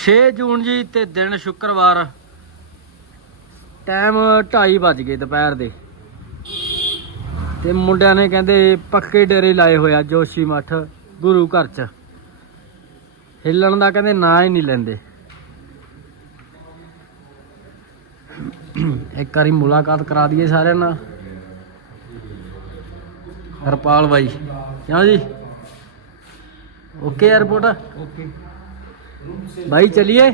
6 ਜੂਨ ਜੀ ਤੇ ਦਿਨ ਸ਼ੁੱਕਰਵਾਰ। ਟਾਈਮ 2:30 ਵੱਜ ਗਏ ਦੁਪਹਿਰ ਦੇ। ਤੇ ਮੁੰਡਿਆਂ ਨੇ ਕਹਿੰਦੇ ਪੱਕੇ ਡੇਰੇ ਲਾਏ ਹੋਇਆ ਜੋਸ਼ੀ ਮੱਠ ਗੁਰੂ ਘਰ ਚ। ਹਿੱਲਣ ਦਾ ਕਹਿੰਦੇ ਨਾਂ ਹੀ ਨਹੀਂ ਲੈਂਦੇ। ਇੱਕ ਵਾਰੀ ਮੁਲਾਕਾਤ ਕਰਾ ਦਈਏ ਸਾਰਿਆਂ ਨਾਲ। ਹਰਪਾਲ ਬਾਈ। ਕਿਉਂ ਜੀ? Okay airport okay. ਭਾਈ ਚਲਿਏ?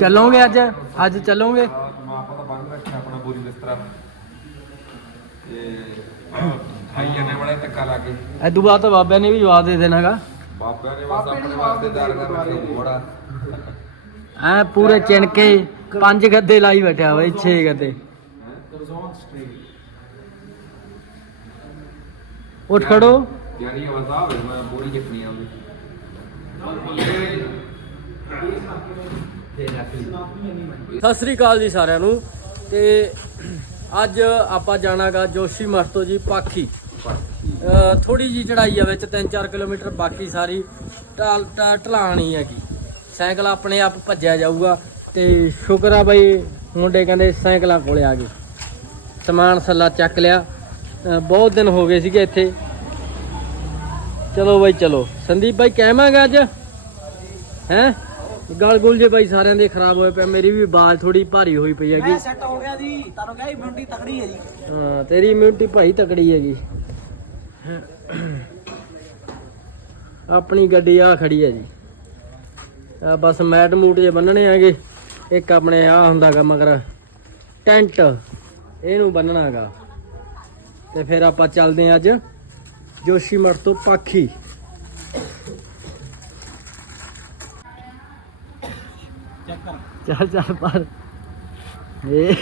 ਚੱਲੋਗੇ ਅੱਜ? ਅੱਜ ਚੱਲੋਗੇ? ਮਾਪਾ ਤਾਂ ਬੰਨ ਰੱਖਿਆ ਆਪਣਾ ਬੋਰੀ ਬਿਸਤਰਾ ਤੇ ਖਾਈ ਜਾਂਦੇ ਬੜਾ ਧੱਕਾ ਲਾ ਕੇ ਐਦੂ ਬਾਅਦ ਤਾਂ ਬਾਬਿਆਂ ਨੇ ਵੀ ਜਵਾਬ ਦੇ ਦੇਣਾਗਾ। ਬਾਬਿਆਂ ਨੇ ਬਸ ਆਪਣੇ ਵਾਸਤੇ ਦਾਰ ਕਰ ਰੱਖਿਆ ਬੜਾ ਐ ਪੂਰੇ ਚਿਣਕੇ ਪੰਜ ਗੱਦੇ ਲਾਈ ਬੈਠਿਆ ਬਈ 6 ਗੱਦੇ। ਉੱਠ ਖੜੋ। ਯਾਰੀ ਆਵਾਜ਼ ਆਵੇ ਮੈਂ ਬੋਰੀ ਚੱਕਣੀ ਆਉਂਦੀ ਸਤਿ ਸ੍ਰੀ ਅਕਾਲ ਜੀ ਸਾਰਿਆਂ ਨੂੰ ਤੇ ਅੱਜ ਆਪਾਂ ਜਾਣਾਗਾ ਜੋਸ਼ੀ ਮਠ ਜੀ ਪਾਖੀ। ਥੋੜੀ ਜੀ ਚੜਾਈ ਆ ਵਿੱਚ 3-4 ਕਿਲੋਮੀਟਰ ਬਾਕੀ ਸਾਰੀ ਢਾਲ ਢਾ- ਹੈਗੀ। ਸਾਈਕਲ ਆਪਣੇ ਆਪ ਭੱਜਿਆ ਜਾਊਗਾ ਤੇ ਸ਼ੁਕਰ ਆ ਬਾਈ ਮੁੰਡੇ ਕਹਿੰਦੇ ਸਾਈਕਲਾਂ ਕੋਲੇ ਆ ਗਏ। ਸਮਾਨ ਸੱਲਾ ਚੱਕ ਲਿਆ। ਬਹੁਤ ਦਿਨ ਹੋ ਗਏ ਸੀਗੇ ਇੱਥੇ। ਚਲੋ ਬਾਈ ਚਲੋ। ਸੰਦੀਪ ਬਾਈ ਕਹਿਮਾਂਗਾ ਅੱਜ? ਹੈ? ਗਲ ਗੁਲ ਜੇ ਬਾਈ ਸਾਰਿਆਂ ਦੇ ਖਰਾਬ ਹੋਏ ਪਿਆ ਮੇਰੀ ਵੀ ਆਵਾਜ਼ ਥੋੜੀ ਭਾਰੀ ਹੋਈ ਪਈ ਹੈਗੀ। ਮੈਂ ਸੈੱਟ ਹੋ ਗਿਆ ਜੀ। ਤੁਹਾਨੂੰ ਕਿਹਾ ਇਮਿਊਨਿਟੀ ਤਕੜੀ ਹੈ ਜੀ। ਹਾਂ ਤੇਰੀ ਇਮਿਊਨਿਟੀ ਭਾਈ ਤਕੜੀ ਹੈਗੀ। ਆਪਣੀ ਗੱਡੀ ਆ ਖੜੀ ਹੈ ਜੀ। ਆ ਬਸ ਮੈਟ ਮੂਟ ਜੇ ਬੰਨਣੇ ਹੈਗੇ ਇੱਕ ਆਪਣੇ ਆ ਹੁੰਦਾਗਾ ਮਗਰ ਟੈਂਟ। ਇਹਨੂੰ ਬੰਨਣਾਗਾ ਤੇ ਫਿਰ ਆਪਾਂ ਚੱਲਦੇ ਹਾਂ ਅੱਜ। ਜੋਸ਼ੀਮਠ ਤੋਂ ਪਾਖੀ। ਚੱਲ ਚੱਲ ਪਰ ਇਹ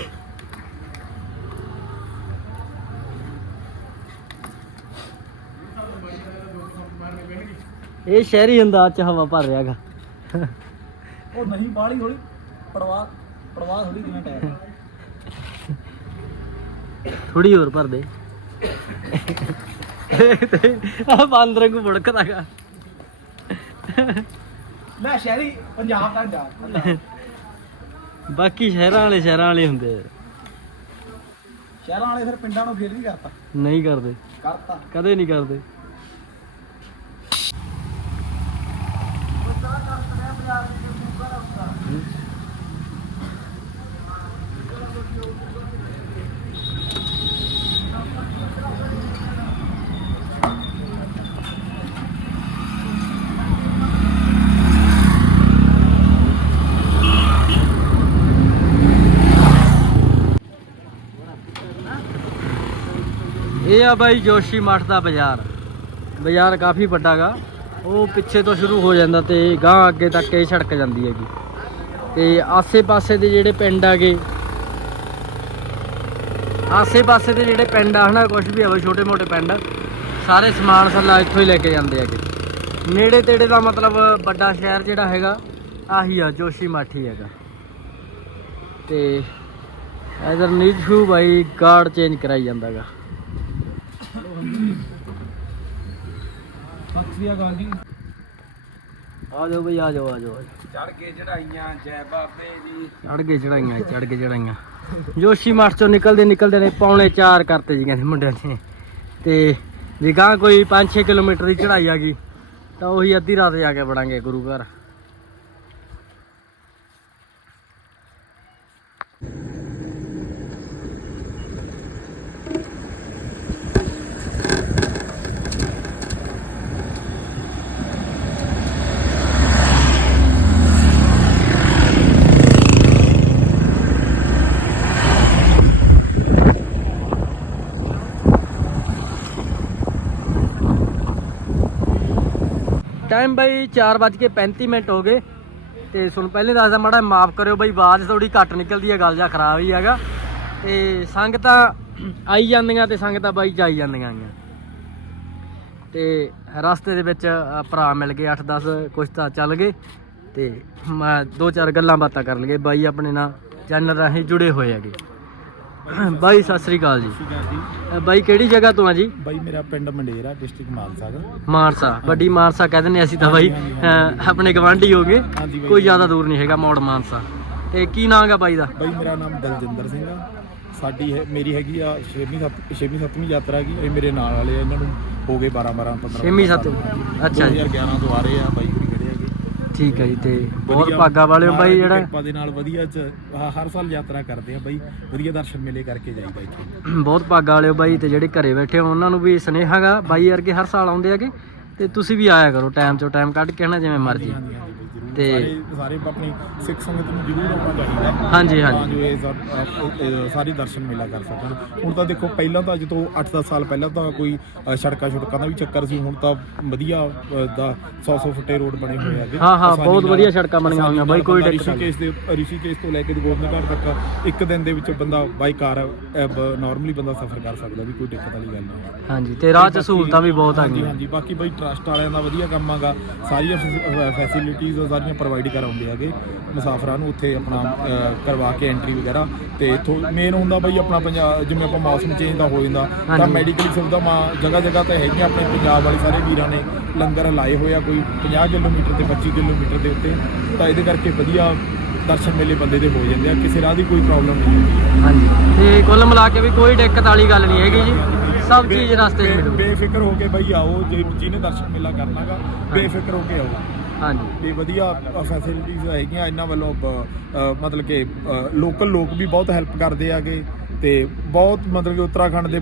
ਇਹ ਸ਼ਹਿਰੀ ਅੰਦਾਜ਼ ਚ ਹਵਾ ਭਰ ਰਿਹਾਗਾ ਉਹ ਨਹੀਂ ਬਾਹਲੀ ਹੌਲੀ। ਪੜਵਾ ਪੜਵਾ ਥੋੜੀ ਜਿਵੇਂ ਟਾਇਰ। ਥੋੜੀ ਹੋਰ ਭਰ ਦੇ। ਆ ਬਾਂਦਰ ਨੂੰ ਮੁੜਕਦਾਗਾ ਮੈਂ ਸ਼ਹਿਰੀ ਪੰਜਾਬ ਤੱਕ ਜਾ ਬਾਕੀ ਸ਼ਹਿਰਾਂ ਵਾਲੇ ਸ਼ਹਿਰਾਂ ਵਾਲੇ ਹੁੰਦੇ ਆ। ਸ਼ਹਿਰਾਂ ਵਾਲੇ ਫਿਰ ਪਿੰਡਾਂ ਨੂੰ ਫੇਰ ਵੀ ਕਰਤਾ। ਨਹੀਂ ਕਰਦੇ। ਕਰਤਾ। ਕਦੇ ਨਹੀਂ ਕਰਦੇ। ਇਹ ਆ ਬਾਈ ਜੋਸ਼ੀ ਮਠ ਦਾ ਬਾਜ਼ਾਰ। ਬਾਜ਼ਾਰ ਕਾਫੀ ਵੱਡਾਗਾ। ਉਹ ਪਿੱਛੇ ਤੋਂ ਸ਼ੁਰੂ ਹੋ ਜਾਂਦਾ ਤੇ ਗਾਂ ਅੱਗੇ ਤੱਕ ਇਹ ਸੜਕ ਜਾਂਦੀ ਹੈਗੀ। ਤੇ ਆਸੇ-ਪਾਸੇ ਦੇ ਜਿਹੜੇ ਪਿੰਡ ਆਗੇ, ਆਸੇ-ਪਾਸੇ ਦੇ ਜਿਹੜੇ ਪਿੰਡ ਆ ਹਨਾ ਕੁਝ ਵੀ ਹੋਵੇ ਛੋਟੇ-ਮੋਟੇ ਪਿੰਡ, ਸਾਰੇ ਸਮਾਨ ਸੱਲਾ ਇੱਥੋਂ ਹੀ ਲੈ ਕੇ ਜਾਂਦੇ ਹੈਗੇ। ਨੇੜੇ ਤੇੜੇ ਦਾ ਮਤਲਬ ਵੱਡਾ ਸ਼ਹਿਰ ਜਿਹੜਾ ਹੈਗਾ, ਆਹੀ ਆ, ਜੋਸ਼ੀ ਮਠ ਹੀ ਹੈਗਾ। ਤੇ ਇਧਰ ਨੀਚੂ ਬਾਈ ਗਾਰਡ ਚੇਂਜ ਕਰਾਈ ਜਾਂਦਾਗਾ। ਸਤਿ ਗੱਲ ਜੀ ਆ ਜਾਓ ਬਈ ਆ ਜਾਓ ਆ ਜਾਓ ਚੜ ਕੇ ਚੜਾਈਆਂ ਜੈ ਬਾਬੇ ਦੀ। ਚੜ ਕੇ ਚੜਾਈਆਂ ਚੜ ਕੇ ਚੜਾਈਆਂ। ਜੋਸ਼ੀ ਮਾਸਟਰ ਚੋਂ ਨਿਕਲਦੇ ਨਿਕਲਦੇ ਨੇ ਪੌਣੇ 4 ਕਰਤੇ ਜੀ ਕਹਿੰਦੇ ਮੁੰਡਿਆਂ ਨੇ। ਤੇ ਜੇ ਗਾਂ ਕੋਈ 5-6 ਕਿਲੋਮੀਟਰ ਦੀ ਚੜਾਈ ਆ ਗਈ ਤਾਂ ਉਹੀ ਅੱਧੀ ਰਾਤ ਜਾ ਕੇ ਵੜਾਂਗੇ ਗੁਰੂ ਘਰ। ਟਾਈਮ ਬਈ 4:35 ਮਿੰਟ ਹੋ ਗਏ ਤੇ ਸੁਣ ਪਹਿਲੇ ਦੱਸਦਾ ਮਾੜਾ ਮਾਫ ਕਰਿਓ ਬਾਈ ਆਵਾਜ਼ ਥੋੜੀ ਘੱਟ ਨਿਕਲਦੀ ਹੈ, ਗੱਲ ਜਾਂ ਖਰਾਬ ਹੀ ਹੈਗਾ। ਤੇ ਸੰਗਤਾਂ ਆਈ ਜਾਂਦੀਆਂ ਤੇ ਸੰਗਤਾਂ ਬਾਈ ਜਾਈ ਜਾਂਦੀਆਂ ਗੀਆਂ ਤੇ ਰਸਤੇ ਦੇ ਵਿੱਚ ਭਰਾ ਮਿਲ ਗਏ 8-10 ਕੁਛ ਤਾਂ ਚੱਲ ਗਏ। ਤੇ ਮੈਂ ਦੋ ਚਾਰ ਗੱਲਾਂ ਬਾਤਾਂ ਕਰ ਲਈਏ ਬਾਈ ਆਪਣੇ ਨਾਲ ਚੈਨਲ ਰਾਹੀਂ ਜੁੜੇ ਹੋਏ ਹੈਗੇ। ਬਾਈ ਸਤਿ ਸ੍ਰੀ ਅਕਾਲ ਜੀ। ਅ, ਬਾਈ ਕਿਹੜੀ ਜਗ੍ਹਾ ਤੋਂ ਆ ਜੀ? ਬਾਈ ਮੇਰਾ ਪਿੰਡ ਮੰਡੇਰ ਆ ਡਿਸਟ੍ਰਿਕਟ ਮਾਨਸਾ ਦਾ। ਮਾਨਸਾ ਵੱਡੀ ਮਾਨਸਾ ਕਹਿੰਦੇ ਨੇ ਅਸੀਂ ਤਾਂ ਬਾਈ। ਅ, ਆਪਣੇ ਗਵਾਂਢੀ ਹੋ ਹਾਂਜੀ ਬਾਈ। ਕੋਈ ਜ਼ਿਆਦਾ ਦੂਰ ਨਹੀਂ ਹੈਗਾ ਮੋੜ ਮਾਨਸਾ। ਤੇ ਕੀ ਨਾਂ ਗਾ ਬਾਈ ਦਾ? ਬਾਈ ਮੇਰਾ ਨਾਮ ਦਲਜਿੰਦਰ ਸਿੰਘ ਆ। ਸਾਡੀ ਹੈ ਮੇਰੀ ਹੈਗੀ ਆ 6ਵੀਂ 6ਵੀਂ 7ਵੀਂ ਯਾਤਰਾ ਹੈਗੀ। ਇਹ ਮੇਰੇ ਨਾਲ ਵਾਲੇ ਆ, ਇਹਨਾਂ ਨੂੰ ਹੋ ਗਏ 12 12 15 ਛੇਵੀਂ ਸੱਤਵੀਂ ਅੱਛਾ ਜੀ। 2011 ਤੋਂ ਆ ਰਹੇ ਆ ਬਾਈ। ਹੈਗੇ ਠੀਕ ਹੈ ਜੀ ਤੇ ਬਹੁਤ ਵਧੀਆ ਭਾਗਾ ਵਾਲੇ ਹੋ ਬਾਈ ਮਹਾਰਾਜ ਦੀ ਜਿਹੜਾ। ਕਿਰਪਾ ਦੇ ਨਾਲ ਵਧੀਆ ਚ ਆਹ ਹਰ ਸਾਲ ਯਾਤਰਾ ਕਰਦੇ ਆ ਬਾਈ ਵਧੀਆ ਦਰਸ਼ਨ ਮੇਲੇ ਕਰਕੇ ਜਾਈਦਾ ਇੱਥੇ। ਬਹੁਤ ਭਾਗਾ ਵਾਲੇ ਹੋ ਬਾਈ ਤੇ ਜਿਹੜੇ ਘਰੇ ਬੈਠੇ ਹੋ ਉਹਨਾਂ ਨੂੰ ਵੀ ਸੁਨੇਹਾ ਗਾ ਬਾਈ ਵਰਗੇ ਹਰ ਸਾਲ ਆਉਂਦੇ ਹੈਗੇ ਤੇ ਤੁਸੀਂ ਵੀ ਆਇਆ ਕਰੋ ਟਾਈਮ ਚੋਂ ਟਾਈਮ ਕੱਢ ਕੇ ਹਨਾ ਜਿਵੇਂ ਮਰਜ਼ੀ। ਹਾਂਜੀ ਹਾਂਜੀ। ਤੇ- ਸਾਰੇ ਸਾਰੇ ਆਪਣੀ ਸਿੱਖ ਸੰਗਤ ਨੂੰ ਜ਼ਰੂਰ ਆਉਣਾ ਚਾਹੀਦਾ। ਹਾਂਜੀ ਤਾਂ ਹਾਂਜੀ ਜੋ ਇਹ ਸਭ ਸਾਰੇ ਦਰਸ਼ਨ ਮੇਲਾ ਕਰ ਸਕਣ। ਹੁਣ ਤਾਂ ਦੇਖੋ ਪਹਿਲਾਂ ਤਾਂ ਜਦੋਂ 8-10 ਸਾਲ ਪਹਿਲਾਂ ਤਾਂ ਕੋਈ ਅ, ਸੜਕਾਂ ਦਾ ਵੀ ਚੱਕਰ ਸੀ। ਹੁਣ ਤਾਂ ਵਧੀਆ ਦਾ 100-100 ਫੁੱਟੇ ਰੋਡ ਬਣੇ ਹੋਏ ਆਗੇ ਹਾਂ, ਹਾਂ, ਬਹੁਤ ਵਧੀਆ ਸੜਕਾਂ ਬਣੀਆਂ ਹੋਈਆਂ। ਬਾਈ, ਕੋਈ ਦਿੱਕਤ ਨਹੀਂ। ਰਿਸ਼ੀਕੇਸ਼ ਦੇ ਰਿਸ਼ੀਕੇਸ਼ ਤੋਂ ਲੈ ਕੇ ਗੋਬਿੰਦਗੜ੍ਹ ਤੱਕ ਇੱਕ ਦਿਨ ਦੇ ਵਿੱਚ ਬੰਦਾ ਬਾਈ ਕਾਰ ਨਾਰਮਲੀ ਬੰਦਾ ਸਫ਼ਰ ਕਰ ਸਕਦਾ ਵੀ ਕੋਈ ਦਿੱਕਤ ਵਾਲੀ ਗੱਲ ਨਹੀਂ ਹਾਂਜੀ ਤੇ ਰਾਹ 'ਚ ਸਹੂਲਤਾਂ ਵੀ ਬਹੁਤ ਆ ਹਾਂਜੀ ਗਈਆਂ ਹਾਂਜੀ ਬਾਕੀ ਬਾਈ ਟਰਸਟ ਵਾਲਿਆਂ ਦਾ ਵਧੀਆ ਕੰਮ ਆਗਾ। ਸਾਰੀਆਂ ਫੈਸਿਲਿਟੀਆਂ ਸਾਰੀਆਂ ਪ੍ਰੋਵਾਈਡ ਕਰਾਉਂਦੇ ਹੈਗੇ। ਮੁਸਾਫਰਾਂ ਨੂੰ ਉੱਥੇ ਆਪਣਾ ਕਰਵਾ ਕੇ ਐਂਟਰੀ ਵਗੈਰਾ। ਤੇ ਇਥੋਂ ਮੇਨ ਹੁੰਦਾ ਬਾਈ ਆਪਣਾ ਪੰਜਾਬ ਜਿਵੇਂ ਆਪਾਂ ਮੌਸਮ ਚੇਂਜ ਦਾ ਹੋ ਜਾਂਦਾ ਤਾਂ। ਮੈਡੀਕਲੀ ਸੁਵਿਧਾ ਮਾ ਜਗ੍ਹਾ ਜਗ੍ਹਾ ਤੇ ਹੈਗੀਆਂ ਆਪਣੇ ਪੰਜਾਬ ਵਾਲੇ ਸਾਰੇ ਵੀਰਾਂ ਨੇ। ਲੰਗਰ ਲਾਏ ਹੋਏ ਆ ਕੋਈ 50 ਕਿਲੋਮੀਟਰ ਤੇ 25 ਕਿਲੋਮੀਟਰ ਦੇ ਉੱਤੇ। ਤਾਂ ਇਹਦੇ ਕਰਕੇ ਵਧੀਆ ਦਰਸ਼ਨ ਮੇਲੇ ਬੰਦੇ ਦੇ ਹੋ ਜਾਂਦੇ ਆ। ਕਿਸੇ ਰਾਹ ਦੀ ਕੋਈ ਪ੍ਰੋਬਲਮ ਨਹੀਂ ਹੁੰਦੀ। ਹਾਂਜੀ। ਤੇ ਕੁੱਲ ਮਿਲਾ ਕੇ ਵੀ ਕੋਈ ਦਿੱਕਤ ਵਾਲੀ ਗੱਲ ਨਹੀਂ ਹੈਗੀ ਜੀ। ਸਭ ਚੀਜ਼ ਰਸਤੇ 'ਚ ਬੇ- ਮਿਲੂ ਬੇਫਿਕਰ ਹੋ ਕੇ ਬਾਈ ਆਓ ਜੇ ਜਿਹਨੇ ਦਰਸ਼ਨ ਮੇਲਾ ਕਰਨਾਗਾ ਬੇਫਿਕਰ ਹੋ ਕੇ ਆਓ। ਹਾਂਜੀ। ਇਹ ਵਧੀਆ ਫੈਸਿਲਿਟੀਆਂ ਹੈਗੀਆਂ ਇਹਨਾਂ ਵੱਲੋਂ ਮਤਲਬ ਕਿ ਲੋਕਲ ਲੋਕ ਵੀ ਬਹੁਤ ਹੈਲਪ ਕਰਦੇ ਆਗੇ ਤੇ ਬਹੁਤ ਮਤਲਬ ਕਿ ਉੱਤਰਾਖੰਡ ਦੇ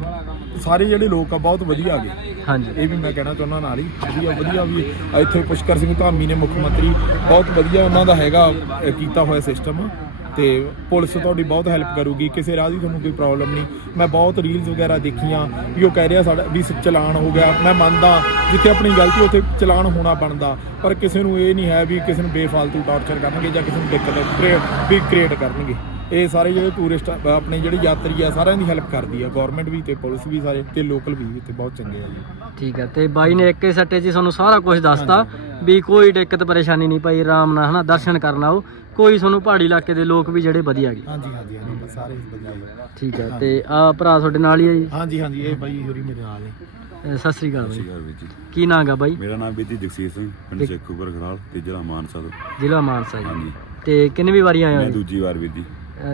ਸਾਰੇ ਜਿਹੜੇ ਲੋਕ ਆ ਬਹੁਤ ਵਧੀਆ ਆਗੇ ਹਾਂਜੀ। ਇਹ ਵੀ ਮੈਂ ਕਹਿਣਾ ਚਾਹੁੰਦਾ ਨਾਲ ਹੀ ਵਧੀਆ ਵਧੀਆ ਵੀ ਇੱਥੇ ਪੁਸ਼ਕਰ ਸਿੰਘ ਧਾਮੀ ਨੇ ਮੁੱਖ ਮੰਤਰੀ ਬਹੁਤ ਵਧੀਆ ਉਹਨਾਂ ਦਾ ਹੈਗਾ ਕੀਤਾ ਹੋਇਆ ਸਿਸਟਮ ਤੇ ਪੁਲਿਸ ਤੁਹਾਡੀ ਬਹੁਤ ਹੈਲਪ ਕਰੂਗੀ ਕਿਸੇ ਰਾਹ ਦੀ ਤੁਹਾਨੂੰ ਕੋਈ ਪ੍ਰੋਬਲਮ ਨਹੀਂ। ਮੈਂ ਬਹੁਤ ਰੀਲਸ ਵਗੈਰਾ ਦੇਖੀਆਂ ਵੀ ਉਹ ਕਹਿ ਰਿਹਾ ਸਾਡਾ ਵੀ ਚਲਾਨ ਹੋ ਗਿਆ। ਮੈਂ ਮੰਨਦਾ ਜਿੱਥੇ ਆਪਣੀ ਗਲਤੀ ਉੱਥੇ ਚਲਾਨ ਹੋਣਾ ਬਣਦਾ। ਪਰ ਕਿਸੇ ਨੂੰ ਇਹ ਨਹੀਂ ਹੈ ਵੀ ਕਿਸੇ ਨੂੰ ਬੇਫਾਲਤੂ ਟਾਰਚਰ ਕਰਨਗੇ ਜਾਂ ਕਿਸੇ ਨੂੰ ਦਿੱਕਤ ਵੀ ਕ੍ਰੀਏਟ ਕਰਨਗੇ। ਇਹ ਸਾਰੇ ਜਿਹੜੇ ਟੂਰਿਸਟ ਆਪਣੇ ਜਿਹੜੇ ਯਾਤਰੀ ਆ ਸਾਰਿਆਂ ਦੀ ਹੈਲਪ ਕਰਦੀ ਆ। ਗਵਰਨਮੈਂਟ ਵੀ ਤੇ ਪੁਲਿਸ ਵੀ ਸਾਰੇ ਤੇ ਲੋਕਲ ਵੀ ਇੱਥੇ ਬਹੁਤ ਚੰਗੇ ਆ ਜੀ। ਠੀਕ ਹੈ ਤੇ ਬਾਈ ਨੇ ਇੱਕੇ ਸੱਟੇ 'ਚ ਤੁਹਾਨੂੰ ਸਾਰਾ ਕੁਝ ਦੱਸਤਾ ਵੀ ਕੋਈ ਦਿੱਕਤ ਪਰੇਸ਼ਾਨੀ ਨਹੀਂ ਪਈ ਆਰਾਮ ਨਾਲ ਹਨਾ ਦਰਸ਼ਨ ਕਰਨ ਆਓ। ਕੋਈ ਤੁਹਾਨੂੰ ਪਹਾੜੀ ਇਲਾਕੇ ਦੇ ਲੋਕ ਵੀ ਜਿਹੜੇ ਵਧੀਆ ਗਏ ਹਾਂਜੀ ਹਾਂਜੀ ਹਾਂਜੀ ਸਾਰੇ ਵਧੀਆ ਜੀ। ਠੀਕ ਹੈ ਤੇ ਆ ਭਰਾ ਤੁਹਾਡੇ ਨਾਲ ਹੀ ਹੈ ਜੀ? ਹਾਂਜੀ ਹਾਂਜੀ ਇਹ ਬਾਈ ਹੋਰੀ ਮੇਰੇ ਨਾਲ ਨੇ। ਸਤਿ ਸ੍ਰੀ ਅਕਾਲ ਬਾਈ। ਜੀ। ਕੀ ਨਾਂ ਗਾ ਬਾਈ? ਮੇਰਾ ਨਾਮ ਬੀਤੀ ਜਗਸੀਰ ਸਿੰਘ ਪਿੰਡ ਸ਼ੇਖੂਪੁਰ ਖਰਾਲ ਤੇ ਜ਼ਿਲ੍ਹਾ ਮਾਨਸਾ ਤੋਂ। ਜ਼ਿਲ੍ਹਾ ਮਾਨਸਾ ਜੀ। ਹਾਂਜੀ। ਤੇ ਕਿੰਨੀ ਵਾਰੀ ਆਏ ਹੋ ਮੈਂ ਜੀ? ਦੂਜੀ ਵਾਰ ਵੀਰ ਜੀ।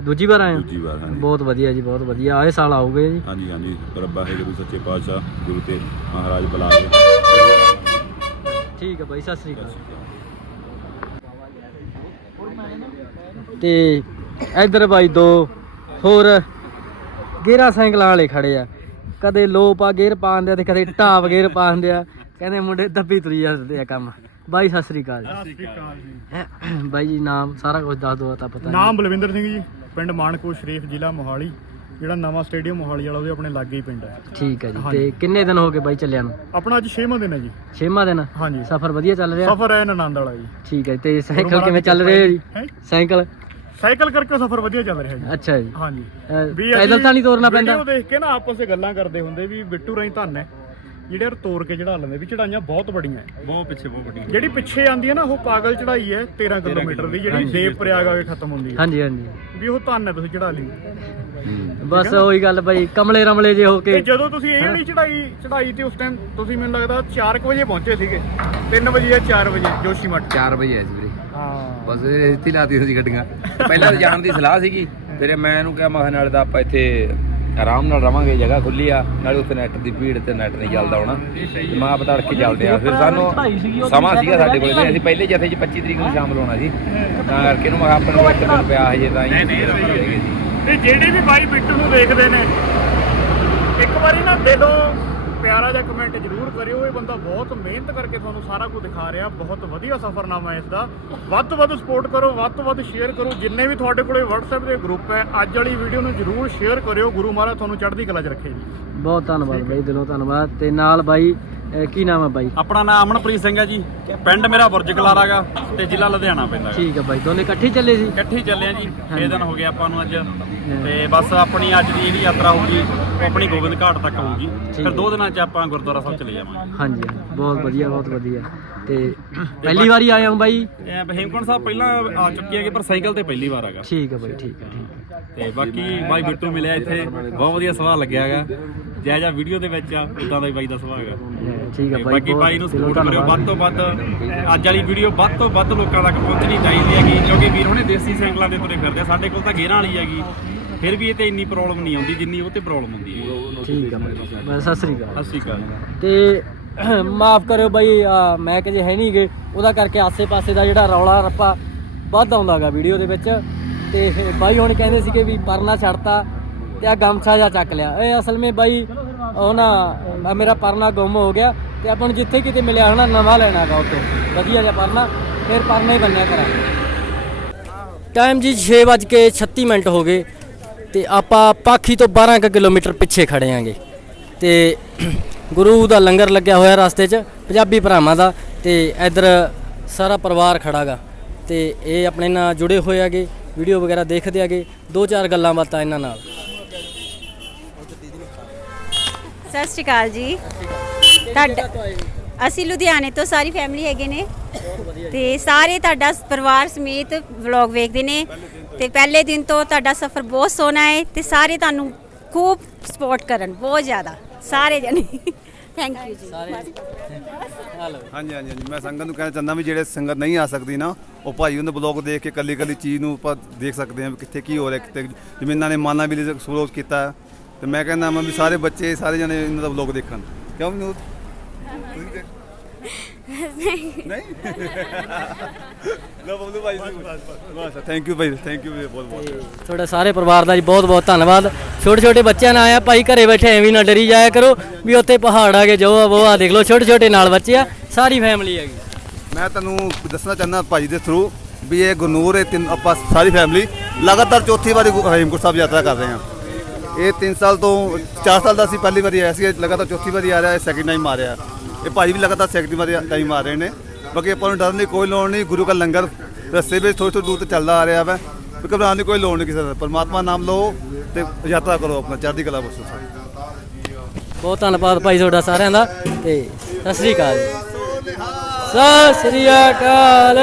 ਦੂਜੀ ਵਾਰ ਆਏ ਹੋ? ਦੂਜੀ ਵਾਰ ਹਾਂਜੀ। ਬਹੁਤ ਵਧੀਆ ਜੀ ਬਹੁਤ ਵਧੀਆ। ਆਏ ਸਾਲ ਆਓਗੇ ਜੀ? ਹਾਂਜੀ ਹਾਂਜੀ। ਰੱਬਾ ਹੈ ਗੁਰੂ ਸੱਚੇ ਪਾਤਸ਼ਾਹ ਗੁਰੂ ਤੇ ਮਹਾਰਾਜ ਬੁਲਾ ਕੇ ਠੀਕ ਹੈ ਬਾਈ ਸਤਿ ਸ੍ਰੀ ਅਕਾਲ। ਤੇ ਇਧਰ ਬਾਈ ਦੋ ਹੋਰ ਗੇਰਾ ਸਾਈਕਲਾਂ ਵਾਲੇ ਖੜੇ ਆ। ਕਦੇ ਲੋ ਪਾ ਗੇਰ ਪਾਉਂਦੇ ਆ ਤੇ ਕਦੇ ਟਾਪ ਗੇਰ ਪਾਉਂਦੇ ਆ ਕਹਿੰਦੇ ਮੁੰਡੇ ਦੱਬੀ ਤੁਰੀ ਜਾਂਦੇ ਆ ਕੰਮ। ਬਾਈ ਸਤਿ ਸ੍ਰੀ ਅਕਾਲ ਜੀ। ਬਾਈ ਜੀ ਨਾਮ ਸਾਰਾ ਕੁਝ ਦੱਸ ਦੋ ਤਾਂ ਪਤਾ ਨਾਮ ਬਲਵਿੰਦਰ ਸਿੰਘ ਜੀ ਪਿੰਡ ਮਾਨਕੋ ਸ਼ਰੀਫ ਜ਼ਿਲ੍ਹਾ ਮੋਹਾਲੀ। ਜਿਹੜਾ ਨਵਾਂ ਸਟੇਡੀਅਮ ਮੋਹਾਲੀ ਵਾਲਾ ਉਹਦੇ ਆਪਣੇ ਲਾਗੇ ਹੀ ਪਿੰਡ ਹੈ। ਠੀਕ ਹੈ ਜੀ। ਤੇ ਕਿੰਨੇ ਦਿਨ ਹੋ ਗਏ ਬਾਈ ਚੱਲਿਆਂ ਨੂੰ? ਆਪਣਾ ਅੱਜ 6ਵਾਂ ਦਿਨ ਹੈ ਜੀ। ਛੇਵਾਂ ਦਿਨ? ਹਾਂਜੀ। ਸਫ਼ਰ ਵਧੀਆ ਚੱਲ ਰਿਹਾ? ਸਫ਼ਰ ਹੈ ਆਨੰਦ ਵਾਲਾ ਜੀ। ਠੀਕ ਹੈ ਤੇ ਸਾਈਕਲ ਕਿਵੇਂ ਚੱਲ ਰਿਹਾ ਜੀ? ਸਾਈਕਲ? ਸਾਈਕਲ ਕਰਕੇ ਸਫ਼ਰ ਵਧੀਆ ਚੱਲ ਰਿਹਾ ਜੀ। ਅੱਛਾ ਜੀ। ਹਾਂਜੀ। ਅਹ, ਵੀ ਪੈਦਲ ਤਾਂ ਨਹੀਂ ਤੋਰਨਾ ਪੈਂਦਾ? ਵੀਡੀਓ ਦੇਖ ਕੇ ਨਾ ਆਪਸ ਵਿੱਚ ਗੱਲਾਂ ਕਰਦੇ ਹੁੰਦੇ ਵੀ ਬਿੱਟੂ ਰਾਈ ਧੰਨ ਹੈ। ਜਿਹੜੇ ਯਾਰ ਤੋਰ ਕੇ ਚੜਾ ਲੈਂਦੇ ਵੀ ਚੜਾਈਆਂ ਬਹੁਤ ਬੜੀਆਂ ਹੈ। ਬਹੁਤ ਪਿੱਛੇ ਬਹੁਤ ਵੱਡੀ ਜਿਹੜੀ ਪਿੱਛੇ ਆਂਦੀ ਹੈ ਨਾ ਉਹ ਪਾਗਲ ਚੜਾਈ ਹੈ 13 ਕਿਲੋਮੀਟਰ ਦੀ ਜਿਹੜੀ ਦੇਵ ਪ੍ਰਯਾਗ ਆ ਕੇ ਖਤਮ ਹੁੰਦੀ ਹੈ। ਹਾਂਜੀ ਹਾਂਜੀ। ਵੀ ਉਹ ਧੰਨ ਹੈ ਤੁਸੀਂ ਚੜਾ ਲਈ। ਬਸ ਉਹੀ ਗੱਲ ਬਾਈ ਕਮਲੇ ਰਮਲੇ ਜੇ ਹੋ ਤੇ ਕੇ ਜਦੋਂ ਤੁਸੀਂ ਇਹ ਵਾਲੀ ਚੜਾਈ ਚੜਾਈ ਤੇ ਉਸ ਟਾਈਮ ਤੁਸੀਂ ਮੈਨੂੰ ਲੱਗਦਾ 4 ਵਜੇ ਪਹੁੰਚੇ ਸੀਗੇ। 3 ਵਜੇ ਜਾਂ 4 ਵਜੇ ਜੋਸ਼ੀਮਠ 4 ਵਜੇ ਸੀ ਵੀਰੇ। ਹਾਂ। ਬਸ ਇੱਥੇ ਲਾਤੀ ਸੀ ਗੱਡੀਆਂ। ਪਹਿਲਾਂ ਤਾਂ ਜਾਣ ਦੀ ਸਲਾਹ ਸੀਗੀ। ਫਿਰ ਮੈਂ ਇਹਨੂੰ ਕਿਹਾ ਮੈਂ ਨਾਲੇ ਤਾਂ ਆਪਾਂ ਇੱਥੇ ਆਰਾਮ ਨਾਲ ਰਵਾਂਗੇ ਜਗ੍ਹਾ ਖੁੱਲੀ ਆ। ਨਾਲੇ ਉੱਥੇ ਨੈਟ ਦੀ ਭੀੜ ਤੇ ਨੈਟ ਨਹੀਂ ਚੱਲਦਾ ਹੋਣਾ। ਤੇ ਮੈਂ ਆਪ ਤੜਕੇ ਚੱਲਦੇ ਆ। ਫਿਰ ਸਾਨੂੰ ਸਮਾਂ ਸੀਗਾ ਸਾਡੇ ਕੋਲ। ਅਸੀਂ ਪਹਿਲੇ ਜਥੇ 'ਚ 25 ਤਰੀਕ ਨੂੰ ਸ਼ਾਮਲ ਹੋਣਾ ਸੀ। ਤਾਂ ਕਰਕੇ ਇਹਨੂੰ ਮੈਂ ਆਪਾਂ ਨੂੰ ਇੱਕ ਦਿਨ ਪਿਆ ਹਜੇ ਤਾਂ ਹੀ। ਤੇ ਜਿਹੜੇ ਵੀ ਬਾਈ ਬਿੱਟੂ ਨੂੰ ਦੇਖਦੇ ਨੇ ਇੱਕ ਵਾਰੀ ਨਾ ਦਿਲੋਂ ਪਿਆਰਾ ਜਿਹਾ ਕਮੈਂਟ ਜ਼ਰੂਰ ਕਰਿਓ ਇਹ ਬੰਦਾ ਬਹੁਤ ਮਿਹਨਤ ਕਰਕੇ ਤੁਹਾਨੂੰ ਸਾਰਾ ਕੁਝ ਦਿਖਾ ਰਿਹਾ ਬਹੁਤ ਵਧੀਆ ਸਫ਼ਰਨਾਮਾ ਹੈ ਇਸ ਦਾ ਵੱਧ ਤੋਂ ਵੱਧ ਸਪੋਰਟ ਕਰੋ ਵੱਧ ਤੋਂ ਵੱਧ ਸ਼ੇਅਰ ਕਰੋ ਜਿੰਨੇ ਵੀ ਤੁਹਾਡੇ ਕੋਲੇ WhatsApp ਦੇ ਗਰੁੱਪ ਹੈ ਅੱਜ ਵਾਲੀ ਵੀਡੀਓ ਨੂੰ ਜ਼ਰੂਰ ਸ਼ੇਅਰ ਕਰਿਓ। ਗੁਰੂ ਮਹਾਰਾਜ ਤੁਹਾਨੂੰ ਚੜ੍ਹਦੀ ਕਲਾ 'ਚ ਰੱਖੇ ਜੀ। ਬਹੁਤ ਧੰਨਵਾਦ ਬਾਈ ਦਿਲੋਂ ਧੰਨਵਾਦ। ਤੇ ਨਾਲ ਬਾਈ ਅਹ ਕੀ ਨਾਮ ਹੈ ਬਾਈ? ਆਪਣਾ ਨਾਮ ਅਮਨਪ੍ਰੀਤ ਸਿੰਘ ਹੈ ਜੀ। ਪਿੰਡ ਮੇਰਾ ਬੁਰਜ ਕਲਾਰਾਗਾ ਤੇ ਜ਼ਿਲ੍ਹਾ ਲੁਧਿਆਣਾ ਪੈਂਦਾ ਗਾ। ਠੀਕ ਹੈ ਬਾਈ ਦੋਨੇ ਇਕੱਠੇ ਚੱਲੇ ਸੀ ਇਕੱਠੇ ਹੀ ਚੱਲੇ ਆ ਜੀ 6 ਦਿਨ ਹੋ ਗਏ ਆਪਾਂ ਨੂੰ ਅੱਜ। ਤੇ ਬਸ ਆਪਣੀ ਅੱਜ ਦੀ ਜਿਹੜੀ ਯਾਤਰਾ ਹੋਊਗੀ ਉਹ ਆਪਣੀ ਗੋਬਿੰਦ ਘਾਟ ਤੱਕ ਹੋਊਗੀ ਫਿਰ ਦੋ ਦਿਨਾਂ 'ਚ ਆਪਾਂ ਗੁਰਦੁਆਰਾ ਸਾਹਿਬ ਚਲੇ ਜਾਵਾਂਗੇ। ਹਾਂਜੀ ਬਹੁਤ ਵਧੀਆ ਬਹੁਤ ਵਧੀਆ। ਤੇ ਪਹਿਲੀ ਵਾਰੀ ਆਇਆ ਹਾਂ ਬਾਈ? ਇਹ ਹੇਮਕੁੰਟ ਸਾਹਿਬ ਪਹਿਲਾਂ ਆ ਚੁੱਕੇ ਹੈਗੇ ਪਰ ਸਾਈਕਲ ਤੇ ਪਹਿਲੀ ਵਾਰ ਹੈਗਾ। ਠੀਕ ਹੈ ਬਾਈ ਠੀਕ ਹੈ ਠੀਕ ਹੈ ਤੇ ਬਾਕੀ ਬਾਈ ਬਿੱਟੂ ਮਿਲਿਆ ਇੱਥੇ ਬਹੁਤ ਵਧੀਆ ਸੁਭਾਅ ਲੱਗਿਆ ਹੈਗਾ। ਜੈ ਜੈ ਵੀਡੀਓ ਦੇ ਵਿੱਚ ਆ ਉਦਾਂ ਦਾ ਹੀ ਬਾਈ ਦਾ ਸੁਭਾਅ ਹੈਗਾ। ਠੀਕ ਹੈ ਤੇ ਬਾਈ ਬਾਕੀ ਬਾਈ ਨੂੰ ਦਿਲੋਂ ਸਪੋਰਟ ਕਰਿਓ। ਧੰਨਵਾਦ। ਵੱਧ ਤੋਂ ਵੱਧ ਅੱਜ ਵਾਲੀ ਵੀਡੀਓ ਵੱਧ ਤੋਂ ਵੱਧ ਲੋਕਾਂ ਤੱਕ ਪਹੁੰਚਣੀ ਚਾਹੀਦੀ ਹੈਗੀ ਕਿਉਂਕਿ ਵੀਰ ਹੁਣੇ ਦੇਸੀ ਸਾਈਕਲਾਂ ਤੇ ਤੁਰੇ ਫਿਰਦੇ ਆ। ਸਾਡੇ ਕੋਲ ਤਾਂ ਗੇਅਰਾਂ ਵਾਲੀ ਹੈਗੀ। ਫਿਰ ਵੀ ਇਹ ਤੇ ਇੰਨੀ ਪ੍ਰੋਬਲਮ ਨਹੀਂ ਆਉਂਦੀ ਜਿੰਨੀ ਉਹ ਤੇ ਪ੍ਰੋਬਲਮ ਹੁੰਦੀ ਹੈ। ਠੀਕ ਹੈ ਬਾਈ। ਮੈਂ ਸਤਿ ਸ੍ਰੀ ਅਕਾਲ। ਸਤਿ ਸ਼੍ਰੀ ਅਕਾਲ। ਤੇ ਮਾਫ ਕਰਿਓ ਬਾਈ ਮੈਂ ਕਿ ਜੇ ਹੈ ਨਹੀਂ ਗੇ। ਉਹਦਾ ਕਰਕੇ ਆਸੇ-ਪਾਸੇ ਦਾ ਜਿਹੜਾ ਰੌਲਾ ਰੱਪਾ ਵੱਧ ਆਉਂਦਾਗਾ ਵੀਡੀਓ ਦੇ ਵਿੱਚ। ਤੇ ਬਾਈ ਹੁਣ ਕਹਿੰਦੇ ਸੀਗੇ ਵੀ ਪਰਨਾ ਛੱਡਤਾ ਤੇ ਆ ਗਮਛਾ ਜਾ ਚੱਕ ਲਿਆ। ਇਹ ਅਸਲ ਵਿੱਚ ਬਾਈ ਉਹ ਨਾ ਮੇਰਾ ਪਰਨਾ ਗੁੰਮ ਹੋ ਗਿਆ ਤੇ ਆਪਾਂ ਨੂੰ ਜਿੱਥੇ ਕਿਤੇ ਮਿਲਿਆ ਹਨਾ ਨਵਾਂ ਲੈਣਾ ਹੈਗਾ ਉੱਥੋਂ। ਵਧੀਆ ਜਿਹਾ ਪਰਨਾ, ਫਿਰ ਪਰਨਾ ਹੀ ਬੰਨਿਆ ਕਰਾਂਗੇ। ਟਾਈਮ ਜੀ 6:36 ਮਿੰਟ ਹੋ ਗਏ ਤੇ ਆਪਾਂ ਪਾਖੀ ਤੋਂ 12 ਕੁ ਕਿਲੋਮੀਟਰ ਪਿੱਛੇ ਖੜੇ ਆਂਗੇ। ਤੇ ਗੁਰੂ ਦਾ ਲੰਗਰ ਲੱਗਿਆ ਹੋਇਆ ਰਸਤੇ 'ਚ, ਪੰਜਾਬੀ ਭਰਾਵਾਂ ਦਾ, ਤੇ ਇੱਧਰ ਸਾਰਾ ਪਰਿਵਾਰ ਖੜਾਗਾ ਤੇ ਇਹ ਆਪਣੇ ਨਾਲ ਜੁੜੇ ਹੋਏ ਆਗੇ ਵੀਡੀਓ ਵਗੈਰਾ ਦੇਖਦੇ ਆਗੇ ਦੋ ਚਾਰ ਗੱਲਾਂ ਬਾਤਾਂ ਇਹਨਾਂ ਨਾਲ। ਸਤਿ ਸ਼੍ਰੀ ਅਕਾਲ ਜੀ। ਤੁਹਾਡਾ ਅਸੀਂ ਲੁਧਿਆਣੇ ਤੋਂ ਸਾਰੀ ਫੈਮਿਲੀ ਹੈਗੇ ਨੇ। ਤੇ ਸਾਰੇ ਤੁਹਾਡਾ ਪਰਿਵਾਰ ਸਮੇਤ ਵਲੌਗ ਵੇਖਦੇ ਨੇ। ਤੇ ਪਹਿਲੇ ਦਿਨ ਤੋਂ ਤੁਹਾਡਾ ਸਫ਼ਰ ਬਹੁਤ ਸੋਹਣਾ ਹੈ ਤੇ ਸਾਰੇ ਤੁਹਾਨੂੰ ਖੂਬ ਸਪੋਰਟ ਕਰਨ ਬਹੁਤ ਜ਼ਿਆਦਾ। ਸਾਰੇ ਜਣੇ। ਥੈਂਕ ਯੂ ਜੀ। ਹਾਂਜੀ ਹਾਂਜੀ ਮੈਂ ਸੰਗਤ ਨੂੰ ਕਹਿਣਾ ਚਾਹੁੰਦਾ ਵੀ ਜਿਹੜੇ ਸੰਗਤ ਨਹੀਂ ਆ ਸਕਦੀ ਨਾ ਉਹ ਭਾਈ ਉਹਦੇ ਬਲੌਗ ਦੇਖ ਕੇ ਕੱਲੀ ਕੱਲੀ ਚੀਜ਼ ਨੂੰ ਆਪਾਂ ਦੇਖ ਸਕਦੇ ਹਾਂ ਕਿੱਥੇ ਕੀ ਹੋ ਰਿਹਾ ਕਿੱਥੇ ਜਿਵੇਂ ਇਹਨਾਂ ਨੇ ਮਾਨਾ ਵੀ ਐਕਸਪਲੋਰ ਕੀਤਾ। ਹੈ, ਤੇ ਮੈਂ ਕਹਿੰਦਾ ਮੈਂ ਵੀ ਸਾਰੇ ਬੱਚੇ ਸਾਰੇ ਜਣੇ ਇਹਨਾਂ ਦਾ ਬਲੌਗ ਦੇਖਣ। ਕਿਉਂ ਵਿਨੋਦ ਤੁਸੀਂ ਦੇਖ- ਨਹੀਂ? ਲੋ ਬਬਲੂ ਭਾਈ ਬਸ ਥੈਂਕ ਯੂ ਭਾਈ ਥੈਂਕ ਯੂ ਬਹੁਤ ਬਹੁਤ। ਤੁਹਾਡਾ ਸਾਰੇ ਪਰਿਵਾਰ ਦਾ ਜੀ ਬਹੁਤ ਬਹੁਤ ਧੰਨਵਾਦ। ਛੋਟੇ ਛੋਟੇ ਬੱਚਿਆਂ ਨਾਲ ਆਇਆ ਭਾਈ ਘਰੇ ਬੈਠੇ ਐਵੇਂ ਨਾ ਡਰੀ ਜਾਇਆ ਕਰੋ ਵੀ ਉੱਥੇ ਪਹਾੜ ਆ ਕੇ ਜੋ ਆ ਉਹ ਆ ਦੇਖ ਲਓ ਛੋਟੇ ਛੋਟੇ ਨਾਲ ਬੱਚੇ ਆ ਸਾਰੀ ਫੈਮਿਲੀ ਹੈਗੀ। ਮੈਂ ਤੁਹਾਨੂੰ ਦੱਸਣਾ ਚਾਹੁੰਦਾ ਭਾਜੀ ਦੇ ਥਰੂ ਵੀ ਇਹ ਗੁਰਨੂਰ ਇਹ ਤਿੰਨ ਆਪਾਂ ਸਾਰੀ ਫੈਮਿਲੀ ਲਗਾਤਾਰ ਚੌਥੀ ਵਾਰੀ ਗੁ- ਹੇਮਕੁੰਟ ਸਾਹਿਬ ਯਾਤਰਾ ਕਰ ਰਹੇ ਹਾਂ। ਇਹ 3 ਸਾਲ ਤੋਂ 4 ਸਾਲ ਦਾ ਅਸੀਂ ਪਹਿਲੀ ਵਾਰੀ ਆਇਆ ਸੀ ਲਗਾਤਾਰ ਚੌਥੀ ਵਾਰੀ ਆ ਰਿਹਾ, ਇਹ ਸੈਕਿੰਡ ਟਾਈਮ ਆ ਰਿਹਾ ਇਹ ਭਾਜੀ ਵੀ ਲਗਾਤਾਰ ਸੈਕਿੰਡ ਵਾਰੀ ਟਾਈਮ ਆ ਰਹੇ ਨੇ। ਬਾਕੀ ਆਪਾਂ ਨੂੰ ਡਰਨ ਦੀ ਕੋਈ ਲੋੜ ਨਹੀਂ, ਗੁਰੂ ਦਾ ਲੰਗਰ ਰਸਤੇ ਵਿੱਚ ਥੋੜੀ ਥੋੜੀ ਦੂਰ ਤੇ ਚੱਲਦਾ ਆ ਰਿਹਾ ਵਾ। ਘਬਰਾਉਣ ਦੀ ਕੋਈ ਲੋੜ ਨਹੀਂ ਕਿਸੇ ਦਾ। ਪਰਮਾਤਮਾ ਨਾਮ ਲਓ ਤੇ ਯਾਤਰਾ ਕਰੋ ਆਪਣਾ, ਚੜ੍ਹਦੀ ਕਲਾ ਬਖਸ਼ੋ ਬਹੁਤ ਧੰਨਵਾਦ ਭਾਈ ਤੁਹਾਡਾ ਸਾਰਿਆਂ ਦਾ ਤੇ ਸਤਿ ਸ੍ਰੀ ਅਕਾਲ। ਸਤਿ ਸ੍ਰੀ ਅਕਾਲ।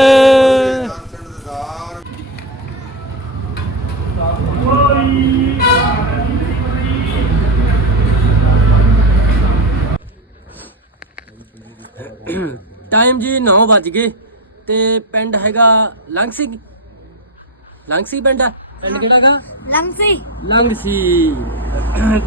ਟਾਈਮ ਜੀ 9 ਵੱਜ ਗਏ ਤੇ ਪਿੰਡ ਹੈਗਾ ਲੰਗਸੀ। ਲੰਗਸੀ ਪਿੰਡ ਆ? ਪਿੰਡ ਕਿਹੜਾ ਹੈਗਾ ਲੰਗਸੀ। ਲੰਗਸੀ।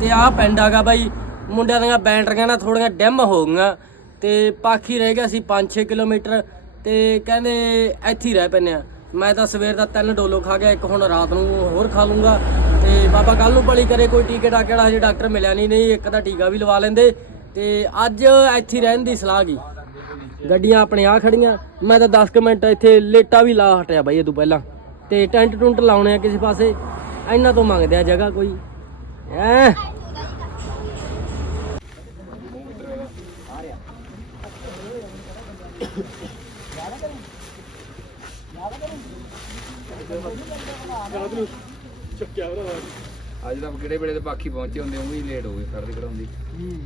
ਤੇ ਆਹ ਪਿੰਡ ਆਗਾ ਬਾਈ ਮੁੰਡਿਆਂ ਦੀਆਂ ਬੈਟਰੀਆਂ ਨਾ ਥੋੜੀਆਂ ਡਿਮ ਹੋ ਗਈਆਂ ਤੇ ਪਾਖੀ ਰਹਿ ਗਿਆ ਸੀ 5-6 ਕਿਲੋਮੀਟਰ ਤੇ ਕਹਿੰਦੇ ਇੱਥੇ ਹੀ ਰਹਿ ਪੈਨੇ ਆ। ਮੈਂ ਤਾਂ ਸਵੇਰ ਦਾ ਤਿੰਨ ਡੋਲੋ ਖਾ ਗਿਆ ਇੱਕ ਹੁਣ ਰਾਤ ਨੂੰ ਹੋਰ ਖਾ ਲੂੰਗਾ ਤੇ ਬਾਬਾ ਕੱਲ ਨੂੰ ਬਲੀ ਕਰੇ ਕੋਈ ਟੀਕੇ ਟਾਕੇ ਵਾਲਾ ਹਜੇ ਡਾਕਟਰ ਮਿਲਿਆ ਨਹੀਂ ਨਹੀਂ ਇੱਕ ਦਾ ਟੀਕਾ ਵੀ ਲਵਾ ਲੈਂਦੇ ਤੇ ਅੱਜ ਇੱਥੇ ਰਹਿਣ ਦੀ ਸਲਾਹ ਗਈ। ਗੱਡੀਆਂ ਆਪਣੇ ਆ ਖੜੀਆਂ। ਮੈਂ ਤਾਂ 10 ਕੁ ਮਿੰਟ ਇੱਥੇ ਲੇਟਾ ਵੀ ਲਾ ਹਟਿਆ ਬਾਈ ਤੋਂ ਪਹਿਲਾਂ। ਤੇ ਟੈਂਟ ਟੁੰਟ ਲਾਉਣੇ ਆ ਕਿਸੇ ਪਾਸੇ। ਇਹਨਾਂ ਤੋਂ ਮੰਗਦੇ ਆ ਜਗ੍ਹਾ ਕੋਈ। ਐ ਅੱਜ ਤਾਂ ਕਿਹੜੇ ਵੇਲੇ ਤੇ ਬਾਕੀ ਪਹੁੰਚੇ ਹੁੰਦੇ ਉਹ ਵੀ ਲੇਟ ਹੋ ਗਏ ਖੜਦੇ ਖੜਾਉਂਦੀ